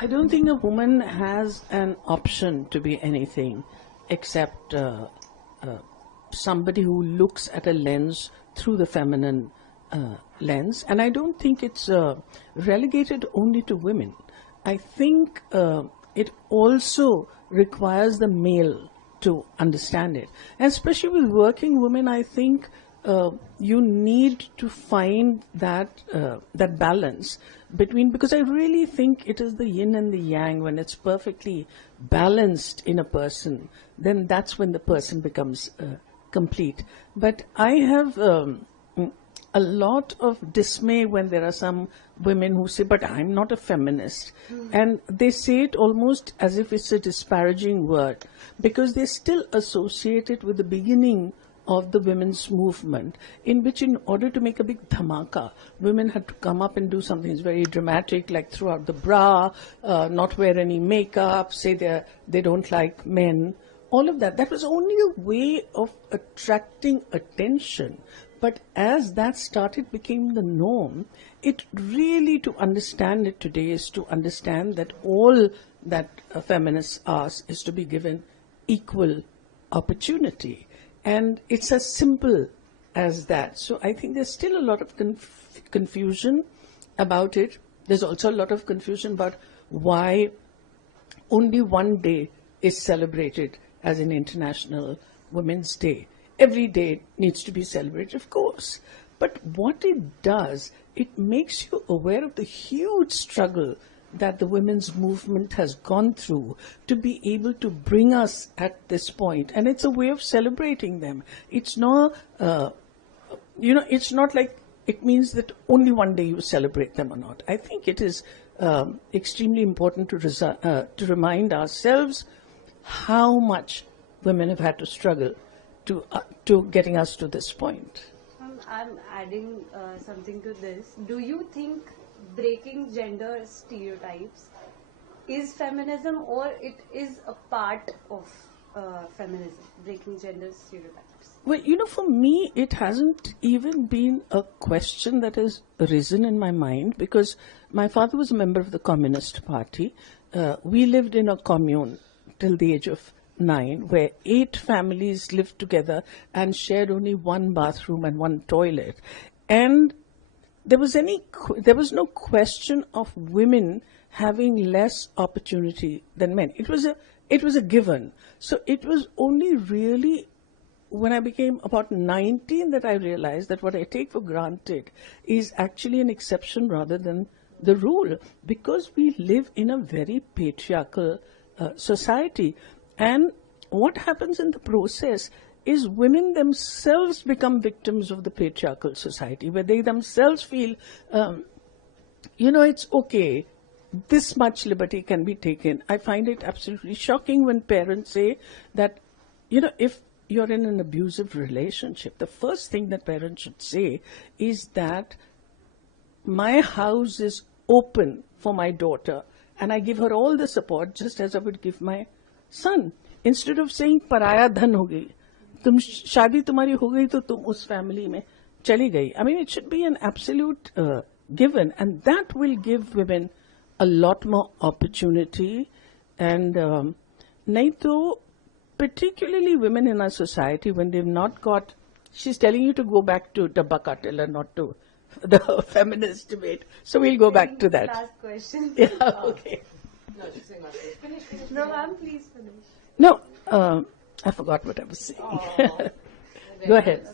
I don't think a woman has an option to be anything except somebody who looks at a lens through the feminine lens. And I don't think it's relegated only to women. I think it also requires the male to understand it. And especially with working women, I think you need to find that that balance between, because I really think it is the yin and the yang. When it's perfectly balanced in a person, then that's when the person becomes complete. But I have a lot of dismay when there are some women who say, but I'm not a feminist. And they say it almost as if it's a disparaging word, because they still associate it with the beginning of the women's movement, in which in order to make a big dhamaka, women had to come up and do something very dramatic, like throw out the bra, not wear any makeup, say they don't like men. All of that. That was only a way of attracting attention. But as that started became the norm, it really, to understand it today, is to understand that all that feminists ask is to be given equal opportunity. And it's as simple as that. So I think there's still a lot of confusion about it. There's also a lot of confusion about why only one day is celebrated as an International Women's Day. Every day needs to be celebrated, of course. But what it does, it makes you aware of the huge struggle that the women's movement has gone through to be able to bring us at this point. And it's a way of celebrating them. It's not, it's not like it means that only one day you celebrate them or not. I think it is extremely important to remind ourselves how much women have had to struggle to getting us to this point. I'm adding something to this. Do you think breaking gender stereotypes is feminism, or it is a part of feminism, breaking gender stereotypes? Well, for me, it hasn't even been a question that has arisen in my mind, because my father was a member of the Communist Party. We lived in a commune till the age of 9, where 8 families lived together and shared only one bathroom and one toilet. And there was no question of women having less opportunity than men. It was a given. So it was only really when I became about 19 that I realized that what I take for granted is actually an exception rather than the rule, because we live in a very patriarchal society. And what happens in the process is women themselves become victims of the patriarchal society, where they themselves feel, it's okay, this much liberty can be taken. I find it absolutely shocking when parents say that, if you're in an abusive relationship, the first thing that parents should say is that my house is open for my daughter and I give her all the support just as I would give my son. Instead of saying paraya dhan ho gayi, शादी तुम्हारी हो गई तो तुम उस family में चली गई. I mean, it should be an absolute given, and that will give women a lot more opportunity. And nahi to, particularly women in our society, when they've not got, she's telling you to go back to Dabba Katil and not to the feminist debate. So we'll go back to that. Last question. Yeah, okay. No, she's saying last question. Finish. No, ma'am, please finish. No, I forgot what I was saying. Go ahead.